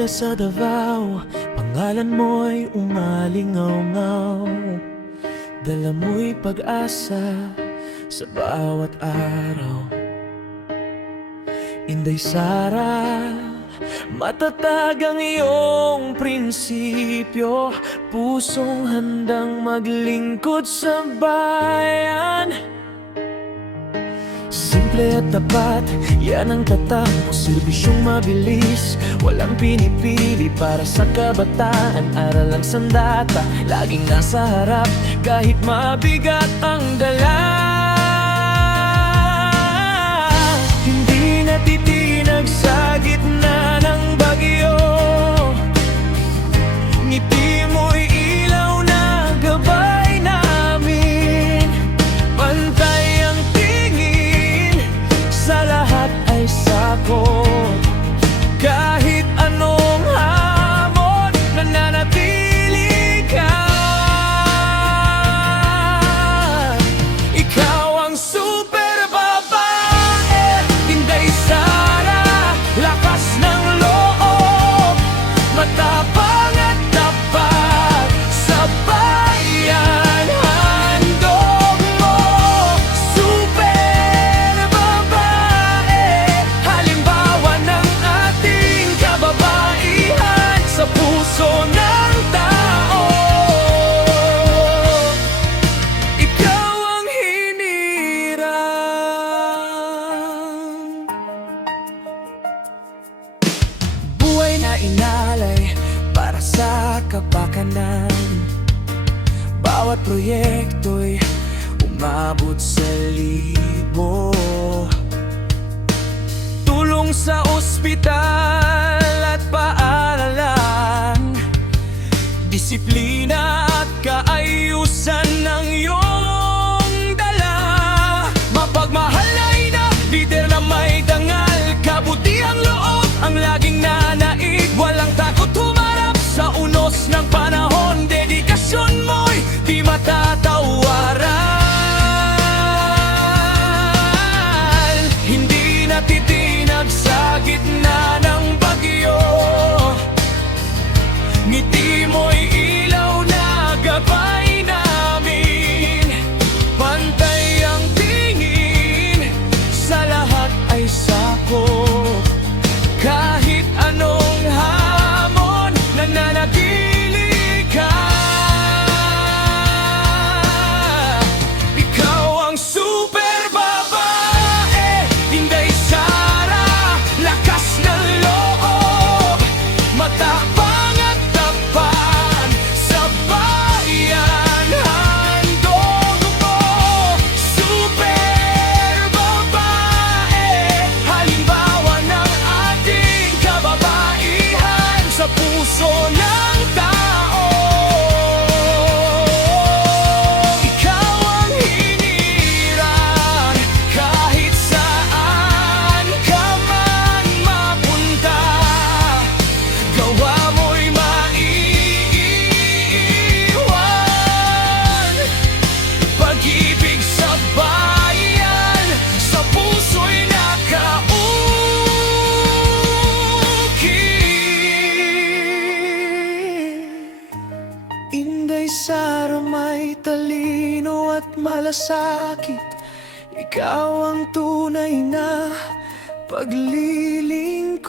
Mula sa Davao, pangalan mo'y umalingaw-ngaw. Dala mo'y pag-asa sa bawat araw. Inday Sara, matatag ang iyong prinsipyo, pusong handang maglingkod sa bayan. Simple at tapat, yan ang tatak mo. Serbisyong mabilis, walang pinipili para sa kabataan. Aral ang sandata, laging nasa harap kahit mabigat ang dala. Hindi natitinag sa gitna ng bagyo, ngiti mo'y ilaw na gabay namin. Pantay ang tingin, sa lahat ay sakop. Kahit anong hamon, nananatili ka. Ikaw ang super babae, Inday Sara, lakas ng loob, matapang at tapat sa bayan. Handog mo, super babae, halimbawa ng ating kababaihan sa puso ng tao. Ikaw ang hinirang, buhay na inalay para sa kapakanan. Bawat proyekto'y umabot sa libo. Tulong sa ospital at paaralan, disiplina at kaayusan ng iyong dala. Mapagmahal na ina, lider na may dangal, kabutihang loob ang laging nanaig. Walang takot humarap sa unos ng panahon, dedikasyon mo'y di matatawaran. Hindi natitinag sa gitna ng bagyo, ngiti mo'y ilaw na gabay namin. Pantay ang tingin, sa lahat ay sakop. Kahit anong hamon, nananatili ka. Ikaw ang super babae, Inday Sara, lakas ng loob, matapang at tapat sa bayan. Handog mo, super babae, halimbawa ng ating kababaihan sa puso ng tao. Ikaw ang hinirang, kahit saan ka man mapunta, gawa mo'y maiiwan. Pag-ibig sa bayan, sa puso'y nakaukit. Inday Sara, may talino at malasakit, ikaw ang tunay na paglilingkod.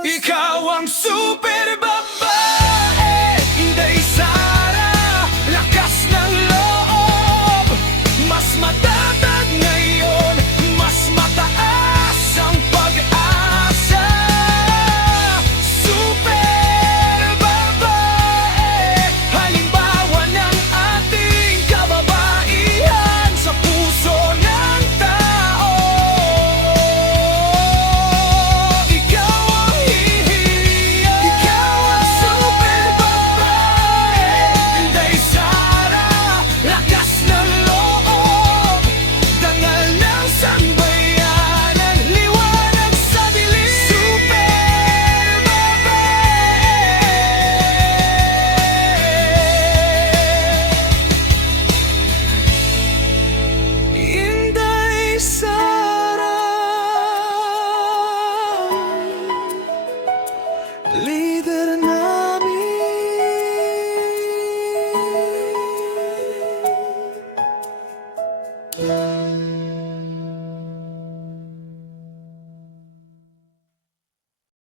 Ikaw ang super babae,